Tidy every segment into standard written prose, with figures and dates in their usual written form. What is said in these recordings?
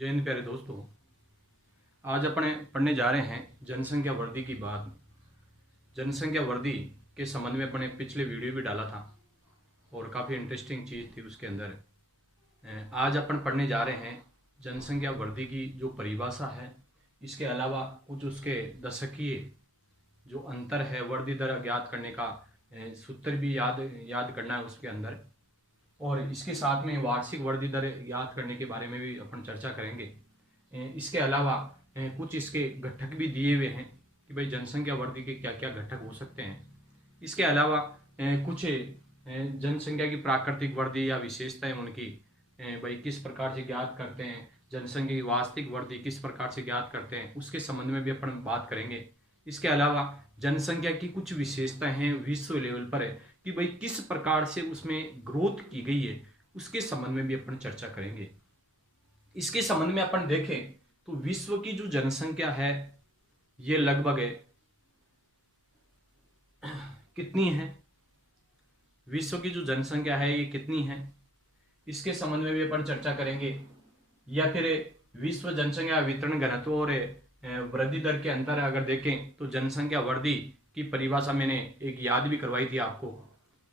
जय हिंद प्यारे दोस्तों। आज अपने पढ़ने जा रहे हैं जनसंख्या वृद्धि की बात। जनसंख्या वृद्धि के संबंध में अपने पिछले वीडियो भी डाला था और काफ़ी इंटरेस्टिंग चीज़ थी उसके अंदर। आज अपन पढ़ने जा रहे हैं जनसंख्या वृद्धि की जो परिभाषा है, इसके अलावा कुछ उसके दशकीय जो अंतर है, वृद्धि दर ज्ञात करने का सूत्र भी याद करना है उसके अंदर, और इसके साथ में वार्षिक वृद्धि दर ज्ञात करने के बारे में भी अपन चर्चा करेंगे। इसके अलावा कुछ इसके घटक भी दिए हुए हैं कि भाई जनसंख्या वृद्धि के क्या क्या घटक हो सकते हैं। इसके अलावा कुछ जनसंख्या की प्राकृतिक वृद्धि या विशेषताएं उनकी भाई किस प्रकार से ज्ञात करते हैं, जनसंख्या की वास्तविक वृद्धि किस प्रकार से ज्ञात करते हैं, उसके संबंध में भी अपन बात करेंगे। इसके अलावा जनसंख्या की कुछ विशेषताएं हैं विश्व लेवल पर है कि भाई किस प्रकार से उसमें ग्रोथ की गई है, उसके संबंध में भी अपन चर्चा करेंगे। इसके संबंध में अपन देखें तो विश्व की जो जनसंख्या है ये लगभग कितनी है, विश्व की जो जनसंख्या है ये कितनी है, इसके संबंध में भी अपन चर्चा करेंगे। या फिर विश्व जनसंख्या वितरण घनत्व और वृद्धि दर के अंतर अगर देखें तो जनसंख्या वृद्धि की परिभाषा मैंने एक याद भी करवाई थी आपको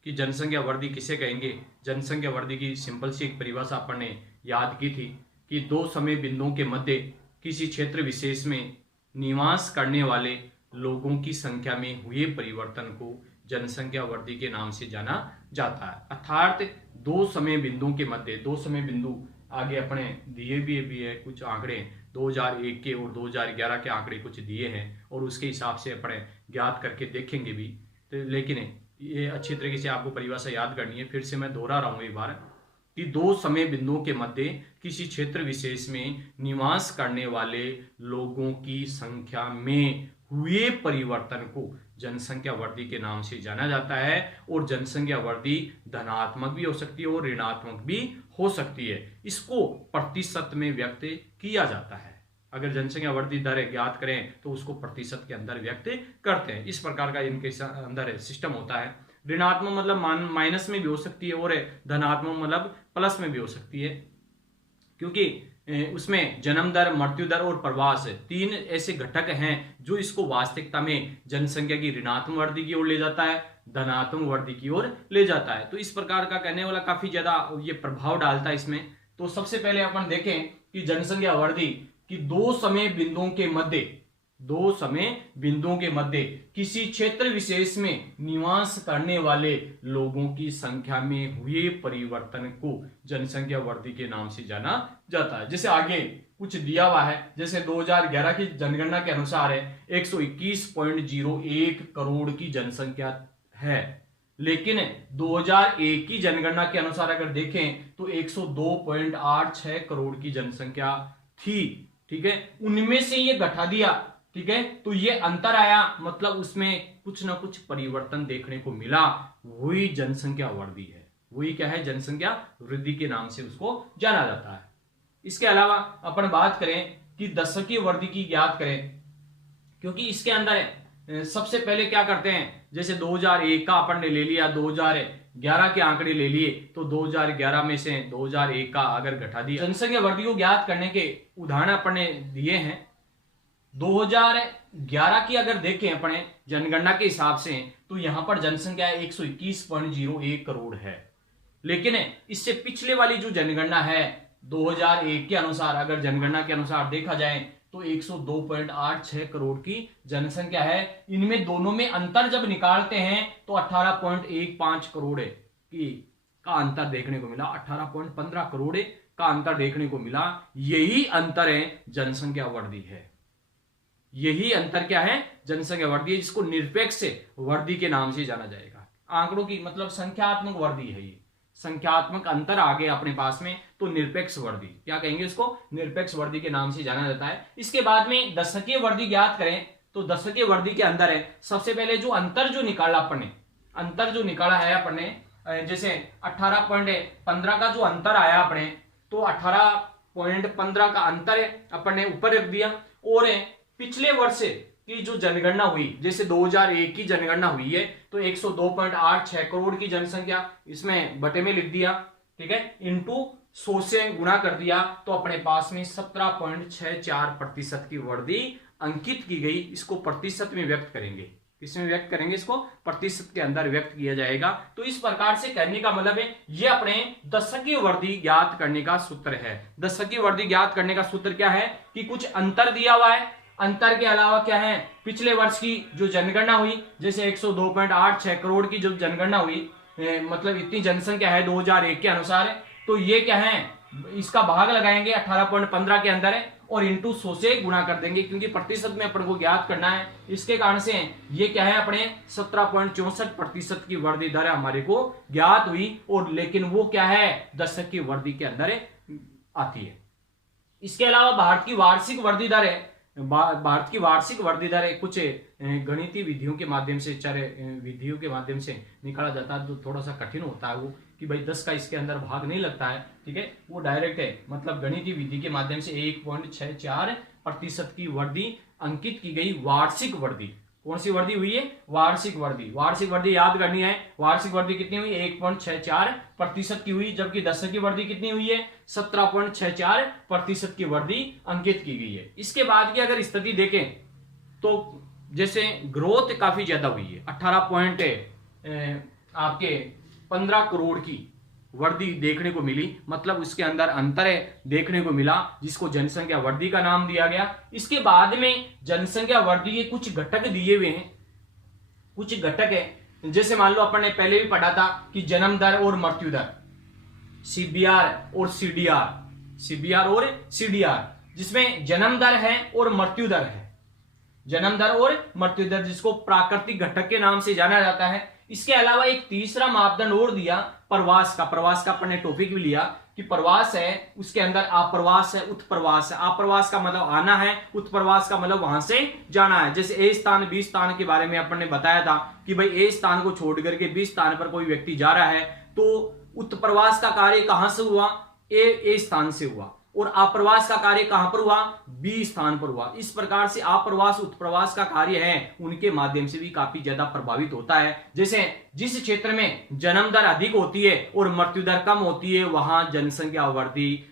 कि जनसंख्या वृद्धि किसे कहेंगे। जनसंख्या वृद्धि की सिंपल सी एक परिभाषा अपन ने याद की थी कि दो समय बिंदुओं के मध्य किसी क्षेत्र विशेष में निवास करने वाले लोगों की संख्या में हुए परिवर्तन को जनसंख्या वृद्धि के नाम से जाना जाता है। अर्थात दो समय बिंदुओं के मध्य, दो समय बिंदु आगे अपने दिए भी है कुछ आंकड़े 2001 के और 2011 के आंकड़े कुछ दिए हैं और उसके हिसाब से अपने ज्ञात करके देखेंगे भी। तो लेकिन ये अच्छी तरीके से आपको परिभाषा याद करनी है। फिर से मैं दोहरा रहा हूँ एक बार कि दो समय बिंदुओं के मध्य किसी क्षेत्र विशेष में निवास करने वाले लोगों की संख्या में हुए परिवर्तन को जनसंख्या वृद्धि के नाम से जाना जाता है। और जनसंख्या वृद्धि धनात्मक भी हो सकती है और ऋणात्मक भी हो सकती है। इसको प्रतिशत में व्यक्त किया जाता है। अगर जनसंख्या वृद्धि दर ज्ञात करें तो उसको प्रतिशत के अंदर व्यक्त करते हैं। इस प्रकार का इनके अंदर सिस्टम होता है। ऋणात्मक मतलब माइनस में भी हो सकती है और धनात्मक मतलब प्लस में भी हो सकती है, क्योंकि उसमें जन्म दर, मृत्यु दर और प्रवास तीन ऐसे घटक हैं जो इसको वास्तविकता में जनसंख्या की ऋणात्मक वृद्धि की ओर ले जाता है, धनात्मक वृद्धि की ओर ले जाता है। तो इस प्रकार का कहने वाला काफी ज्यादा ये प्रभाव डालता है इसमें। तो सबसे पहले अपन देखें कि जनसंख्या वृद्धि की दो समय बिंदुओं के मध्य किसी क्षेत्र विशेष में निवास करने वाले लोगों की संख्या में हुए परिवर्तन को जनसंख्या वृद्धि के नाम से जाना जाता है। जैसे आगे कुछ दिया हुआ है, जैसे 2011 की जनगणना के अनुसार है 121.01 करोड़ की जनसंख्या है, लेकिन 2001 की जनगणना के अनुसार अगर देखें तो 102.86 करोड़ की जनसंख्या थी। ठीक है, उनमें से ये घटा दिया। ठीक है, तो ये अंतर आया, मतलब उसमें कुछ ना कुछ परिवर्तन देखने को मिला, वही जनसंख्या वृद्धि है। वही क्या है, जनसंख्या वृद्धि के नाम से उसको जाना जाता है। इसके अलावा अपन बात करें कि दशकीय वृद्धि की ज्ञात करें, क्योंकि इसके अंदर सबसे पहले क्या करते हैं, जैसे 2001 का अपन ने ले लिया, 2011 के आंकड़े ले लिए, तो 2011 में से 2001 का अगर घटा दिया। जनसंख्या वृद्धि को ज्ञात करने के उदाहरण अपन ने दिए हैं। 2011 की अगर देखें अपने जनगणना के हिसाब से तो यहां पर जनसंख्या 121.01 करोड़ है, लेकिन इससे पिछले वाली जो जनगणना है 2001 के अनुसार, अगर जनगणना के अनुसार देखा जाए तो 102.86 करोड़ की जनसंख्या है। इनमें दोनों में अंतर जब निकालते हैं तो 18.15 करोड़ का अंतर देखने को मिला, 18.15 करोड़ का अंतर देखने को मिला। यही अंतर है जनसंख्या वृद्धि है। यही अंतर क्या है, जनसंख्या वृद्धि है, जिसको निरपेक्ष वृद्धि के नाम से जाना जाएगा। आंकड़ों की मतलब संख्यात्मक वृद्धि है ये, संख्यात्मक अंतर आ गया अपने पास में तो निरपेक्ष वृद्धि, क्या कहेंगे इसको, निरपेक्ष वृद्धि के नाम से जाना जाता है। इसके बाद में दशकीय वृद्धि ज्ञात करें तो दशकीय वृद्धि के अंदर है सबसे पहले जो अंतर जो निकाला है अपने, जैसे 18.15 का जो अंतर आया अपने, तो 18.15 का अंतर अपन ने ऊपर रख दिया। और पिछले वर्ष की जो जनगणना हुई, जैसे 2001 की जनगणना हुई है तो 102.86 करोड़ की जनसंख्या इसमें बटे में लिख दिया। ठीक है, इनटू 100 से गुणा कर दिया तो अपने पास में 17.64% की वृद्धि अंकित की गई। इसको प्रतिशत में व्यक्त करेंगे, किसमें व्यक्त करेंगे, इसको प्रतिशत के अंदर व्यक्त किया जाएगा। तो इस प्रकार से कहने का मतलब है ये अपने दशकीय वृद्धि ज्ञात करने का सूत्र है। दशकीय वृद्धि ज्ञात करने का सूत्र क्या है कि कुछ अंतर दिया हुआ है, अंतर के अलावा क्या है, पिछले वर्ष की जो जनगणना हुई, जैसे 102.86 करोड़ की जो जनगणना हुई, मतलब इतनी जनसंख्या है 2001 के अनुसार, तो ये क्या है, इसका भाग लगाएंगे 18.15 के अंदर है और इंटू 100 से गुणा कर देंगे, क्योंकि प्रतिशत में अपन को ज्ञात करना है। इसके कारण से ये क्या है, अपने 17.64% की वृद्धि दर हमारे को ज्ञात हुई, और लेकिन वो क्या है, दशक की वृद्धि के अंदर आती है। इसके अलावा भारत की वार्षिक वृद्धि दर है, भारत की वार्षिक वृद्धि दर कुछ गणितीय विधियों के माध्यम से, चार विधियों के माध्यम से निकाला जाता है, जो थोड़ा सा कठिन होता है वो, कि भाई 10 का इसके अंदर भाग नहीं लगता है, ठीक है, वो डायरेक्ट है, मतलब गणितीय विधि के माध्यम से 1.64% की वृद्धि अंकित की गई। वार्षिक वृद्धि, कौन सी वृद्धि हुई है, वार्षिक वृद्धि। वार्षिक वृद्धि याद करनी है, वार्षिक वृद्धि कितनी हुई, 1.64% की हुई, जबकि दशक की वृद्धि कितनी हुई है, 17.64% की वृद्धि अंकित की गई है। इसके बाद की अगर स्थिति देखें तो जैसे ग्रोथ काफी ज्यादा हुई है, 15 करोड़ की वृद्धि देखने को मिली, मतलब उसके अंदर अंतर है देखने को मिला, जिसको जनसंख्या वृद्धि का नाम दिया गया। इसके बाद में जनसंख्या वृद्धि के कुछ घटक दिए हुए हैं, कुछ घटक है, जैसे मान लो अपन ने पहले भी पढ़ा था कि जन्म दर और मृत्यु दर, सीबीआर और सीडीआर, सीबीआर और सीडीआर, जिसमें जन्म दर है और मृत्यु दर है, जन्म दर और मृत्यु दर, जिसको प्राकृतिक घटक के नाम से जाना जाता है। इसके अलावा एक तीसरा मापदंड और दिया, प्रवास का। प्रवास का अपन ने टॉपिक भी लिया कि प्रवास है, उसके अंदर आप्रवास है, उत्प्रवास है। आप्रवास का मतलब आना है, उत्प्रवास का मतलब वहां से जाना है। जैसे ए स्थान बी स्थान के बारे में अपन ने बताया था कि भाई ए स्थान को छोड़ करके बी स्थान पर कोई व्यक्ति जा रहा है, तो उत्प्रवास का कार्य कहां से हुआ, ए स्थान से हुआ, और आप्रवास का कार्य कहां पर हुआ, बी स्थान पर हुआ। इस प्रकार से आप्रवास उत्प्रवास का कार्य है, उनके माध्यम से भी काफी ज्यादा प्रभावित होता है। जैसे जिस क्षेत्र में जन्म दर अधिक होती है और मृत्यु दर कम होती है, वहां जनसंख्या वृद्धि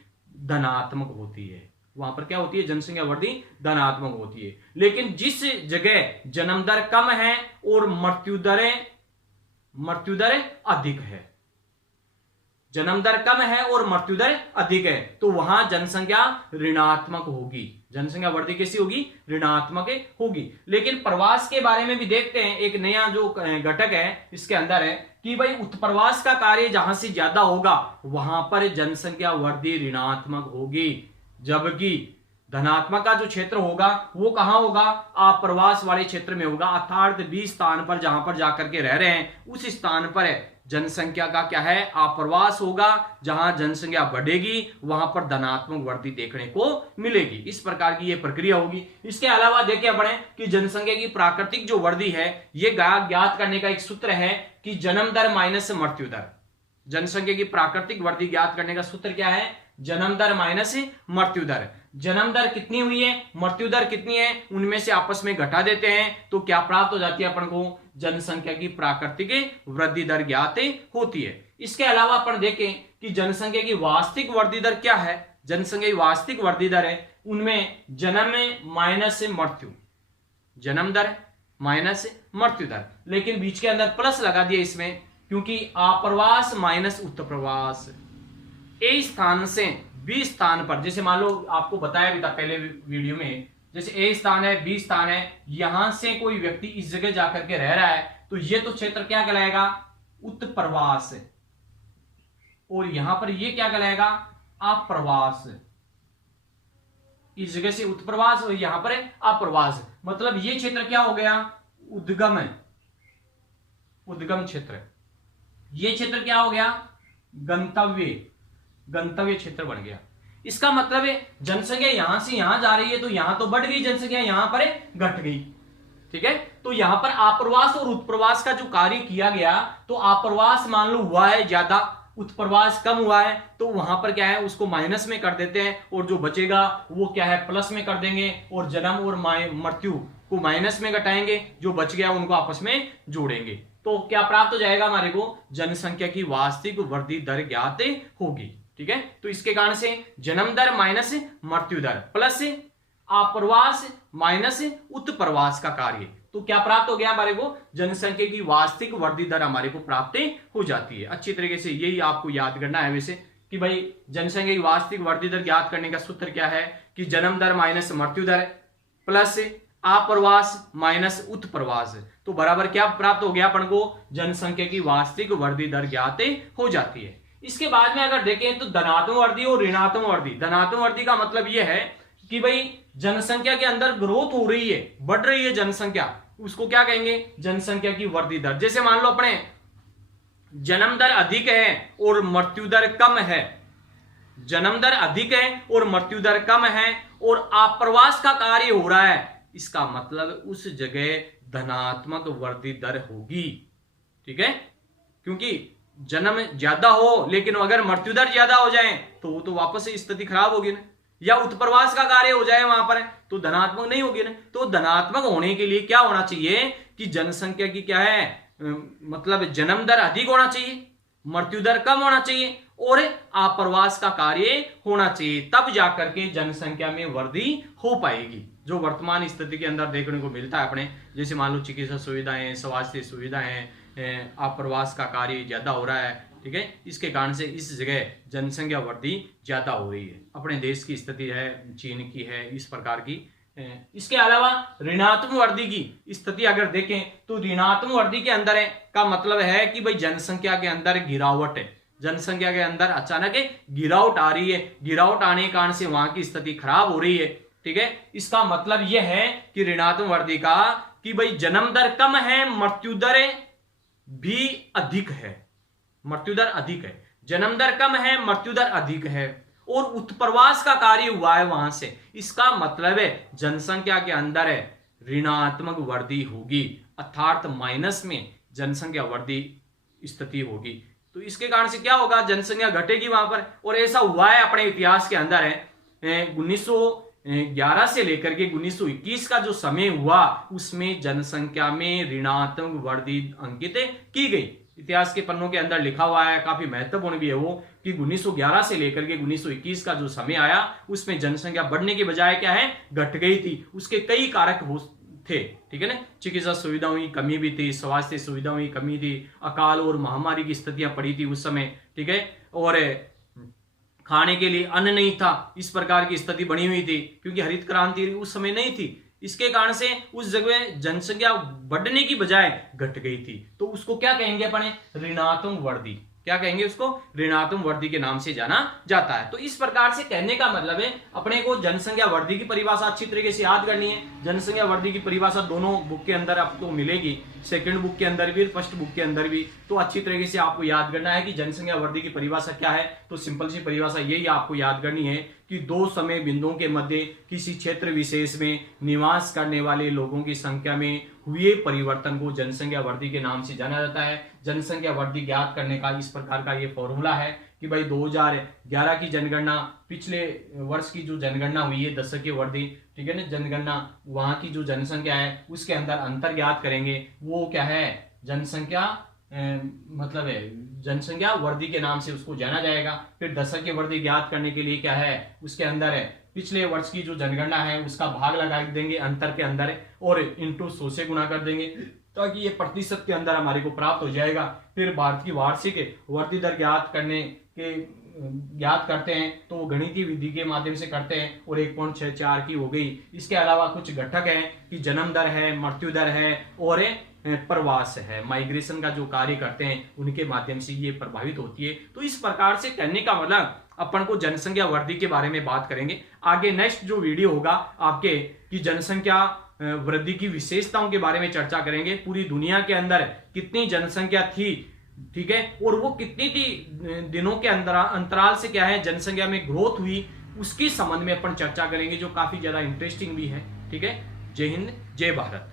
धनात्मक होती है, वहां पर क्या होती है, जनसंख्या वृद्धि धनात्मक होती है। लेकिन जिस जगह जन्म दर कम है और मृत्यु दर अधिक है, जन्म दर कम है और मृत्यु दर अधिक है, तो वहां जनसंख्या ऋणात्मक होगी, जनसंख्या वृद्धि कैसी होगी, ऋणात्मक होगी। लेकिन प्रवास के बारे में भी देखते हैं, एक नया जो घटक है इसके अंदर है कि भाई उत्प्रवास का कार्य जहां से ज्यादा होगा वहां पर जनसंख्या वृद्धि ऋणात्मक होगी, जबकि धनात्मक का जो क्षेत्र होगा वो कहां होगा, आप्रवास वाले क्षेत्र में होगा, अर्थात बी स्थान पर जहां पर जाकर के रह रहे हैं उस स्थान पर जनसंख्या का क्या है, आप्रवास होगा। जहां जनसंख्या बढ़ेगी वहां पर धनात्मक वृद्धि देखने को मिलेगी। इस प्रकार की यह प्रक्रिया होगी। इसके अलावा देखें अपने कि जनसंख्या की प्राकृतिक जो वृद्धि है ये ज्ञात करने का एक सूत्र है कि जन्म दर माइनस मृत्यु दर। जनसंख्या की प्राकृतिक वृद्धि ज्ञात करने का सूत्र क्या है, जन्म दर माइनस मृत्यु दर। जन्म दर कितनी हुई है, मृत्यु दर कितनी है, उनमें से आपस में घटा देते हैं तो क्या प्राप्त हो जाती है अपन को, जनसंख्या की प्राकृतिक वृद्धि दर ज्ञात होती है। इसके अलावा अपन देखें कि जनसंख्या की वास्तविक वृद्धि दर क्या है, जनसंख्या की वास्तविक वृद्धि दर है उनमें जन्म माइनस मृत्यु, जन्म दर माइनस मृत्यु दर, लेकिन बीच के अंदर प्लस लगा दिया इसमें, क्योंकि आप्रवास माइनस उत्प्रवास, ए स्थान से बी स्थान पर, जैसे मान लो आपको बताया भी था पहले वीडियो में, जैसे ए स्थान है बी स्थान है, यहां से कोई व्यक्ति इस जगह जाकर के रह रहा है तो ये तो क्षेत्र क्या कहलाएगा, उत्प्रवास, और यहां पर ये क्या कहलाएगा, आप्रवास। इस जगह से उत्प्रवास और यहां पर अप्रवास, मतलब ये क्षेत्र क्या हो गया, उद्गम है, उद्गम क्षेत्र। ये क्षेत्र क्या हो गया, गंतव्य क्षेत्र बन गया। इसका मतलब है जनसंख्या यहां से यहां जा रही है तो यहां तो बढ़ गई जनसंख्या, यहां पर घट गई, ठीक है। तो यहां पर आप्रवास और उत्प्रवास का जो कार्य किया गया, तो आप्रवास मान लो हुआ है ज्यादा, उत्प्रवास कम हुआ है, तो वहां पर क्या है उसको माइनस में कर देते हैं और जो बचेगा वो क्या है प्लस में कर देंगे, और जन्म और मृत्यु को माइनस में घटाएंगे, जो बच गया उनको आपस में जोड़ेंगे, तो क्या प्राप्त हो जाएगा हमारे को, जनसंख्या की वास्तविक वृद्धि दर ज्ञात होगी। ठीक है। तो इसके कारण से जन्म दर माइनस मृत्यु दर प्लस आप्रवास माइनस उत्प्रवास का कार्य, तो क्या प्राप्त हो गया हमारे को, जनसंख्या की वास्तविक वृद्धि दर हमारे को प्राप्त हो जाती है। अच्छी तरीके से यही आपको याद करना है वैसे कि भाई जनसंख्या की वास्तविक वृद्धि दर ज्ञात करने का सूत्र क्या है कि जन्म दर माइनस मृत्यु दर प्लस आप्रवास माइनस उत्प्रवास, तो बराबर क्या प्राप्त हो गया अपन को, जनसंख्या की वास्तविक वृद्धि दर ज्ञात हो जाती है। इसके बाद में अगर देखें तो धनात्मक वृद्धि और ऋणात्मक वृद्धि। धनात्मक वृद्धि का मतलब यह है कि भाई जनसंख्या के अंदर ग्रोथ हो रही है, बढ़ रही है जनसंख्या, उसको क्या कहेंगे, जनसंख्या की वृद्धि दर। जैसे मान लो अपने जन्म दर अधिक है और मृत्यु दर कम है, जन्म दर अधिक है और मृत्यु दर कम है और आप्रवास का कार्य हो रहा है, इसका मतलब उस जगह धनात्मक वृद्धि दर होगी, ठीक है। क्योंकि जन्म ज्यादा हो लेकिन अगर मृत्यु दर ज्यादा हो जाए तो वो तो वापस से स्थिति खराब होगी ना, या उत्प्रवास का कार्य हो जाए वहां पर तो धनात्मक नहीं होगी ना। तो धनात्मक होने के लिए क्या होना चाहिए कि जनसंख्या की क्या है, मतलब जन्म दर अधिक होना चाहिए, मृत्यु दर कम होना चाहिए और आप्रवास का कार्य होना चाहिए, तब जाकर के जनसंख्या में वृद्धि हो पाएगी। जो वर्तमान स्थिति के अंदर देखने को मिलता है अपने, जैसे मान लो चिकित्सा सुविधाएं, स्वास्थ्य सुविधाएं, आप्रवास का कार्य ज्यादा हो रहा है, ठीक है। इसके कारण से इस जगह जनसंख्या वृद्धि ज्यादा हो रही है। अपने देश की स्थिति है, चीन की है, इस प्रकार की। इसके अलावा ऋणात्मक वृद्धि की स्थिति अगर देखें तो ऋणात्मक वृद्धि के अंदर है का मतलब है कि भाई जनसंख्या के अंदर गिरावट है, जनसंख्या के अंदर अचानक गिरावट आ रही है, गिरावट आने के कारण से वहां की स्थिति खराब हो रही है, ठीक है। इसका मतलब यह है कि ऋणात्मक वृद्धि का कि भाई जन्म दर कम है, मृत्यु दर भी अधिक है, मृत्यु दर अधिक है, जन्म दर कम है, मृत्यु दर अधिक है और उत्प्रवास का कार्य हुआ है वहां से, इसका मतलब है जनसंख्या के अंदर है ऋणात्मक वृद्धि होगी, अर्थात माइनस में जनसंख्या वृद्धि स्थिति होगी। तो इसके कारण से क्या होगा, जनसंख्या घटेगी वहां पर, और ऐसा हुआ है अपने इतिहास के अंदर है। 1911 से लेकर के 1921 का जो समय हुआ उसमें जनसंख्या में ऋणात्मक वृद्धि अंकित की गई। इतिहास के पन्नों के अंदर लिखा हुआ है, काफी महत्वपूर्ण भी है वो, कि 1911 से लेकर के 1921 का जो समय आया उसमें जनसंख्या बढ़ने के बजाय क्या है, घट गई थी। उसके कई कारक थे, ठीक है ना। चिकित्सा सुविधाओं की कमी भी थी, स्वास्थ्य सुविधाओं की कमी थी, अकाल और महामारी की स्थितियां पड़ी थी उस समय, ठीक है, और खाने के लिए अन्न नहीं था, इस प्रकार की स्थिति बनी हुई थी क्योंकि हरित क्रांति उस समय नहीं थी। इसके कारण से उस जगह जनसंख्या बढ़ने की बजाय घट गई थी, तो उसको क्या कहेंगे अपने, ऋणात्मक वृद्धि। क्या कहेंगे उसको, ऋणात्मक वृद्धि के नाम से जाना जाता है। तो इस प्रकार से कहने का मतलब है अपने को जनसंख्या वृद्धि की परिभाषा अच्छी तरीके से याद करनी है। जनसंख्या वृद्धि की परिभाषा दोनों बुक के अंदर आपको मिलेगी, सेकंड बुक के अंदर भी, फर्स्ट बुक के अंदर भी। तो अच्छी तरीके से आपको याद करना है कि जनसंख्या वृद्धि की परिभाषा क्या है। तो सिंपल सी परिभाषा यही आपको याद करनी है कि दो समय बिंदुओं के मध्य किसी क्षेत्र विशेष में निवास करने वाले लोगों की संख्या में हुए परिवर्तन को जनसंख्या वृद्धि के नाम से जाना जाता है। जनसंख्या वृद्धि ज्ञात करने का इस प्रकार का ये फॉर्मूला है कि भाई 2011 की जनगणना, पिछले वर्ष की जो जनगणना हुई है दशकीय वृद्धि, ठीक है ना, जनगणना, वहां की जो जनसंख्या है उसके अंदर अंतर ज्ञात करेंगे, वो क्या है, जनसंख्या मतलब है जनसंख्या वृद्धि के नाम से उसको जाना जाएगा। फिर दशकीय वृद्धि ज्ञात करने के लिए क्या है, उसके अंदर है पिछले वर्ष की जो जनगणना है उसका भाग लगा देंगे अंतर के अंदर और इंटू 100 से गुणा कर देंगे ताकि ये प्रतिशत के अंदर हमारे को प्राप्त हो जाएगा। फिर भारत की वार्षिक वृद्धि दर ज्ञात करते हैं तो वो गणितीय विधि के माध्यम से करते हैं और 1.64 की हो गई। इसके अलावा कुछ घटक है कि जन्म दर है, मृत्यु दर है और प्रवास है, माइग्रेशन का जो कार्य करते हैं उनके माध्यम से ये प्रभावित होती है। तो इस प्रकार से कहने का मतलब अपन को जनसंख्या वृद्धि के बारे में बात करेंगे। आगे नेक्स्ट जो वीडियो होगा आपके कि जनसंख्या वृद्धि की विशेषताओं के बारे में चर्चा करेंगे। पूरी दुनिया के अंदर कितनी जनसंख्या थी, ठीक है, और वो कितनी दिनों के अंतराल से क्या है जनसंख्या में ग्रोथ हुई, उसके संबंध में अपन चर्चा करेंगे जो काफी ज्यादा इंटरेस्टिंग भी है। ठीक है, जय हिंद, जय भारत।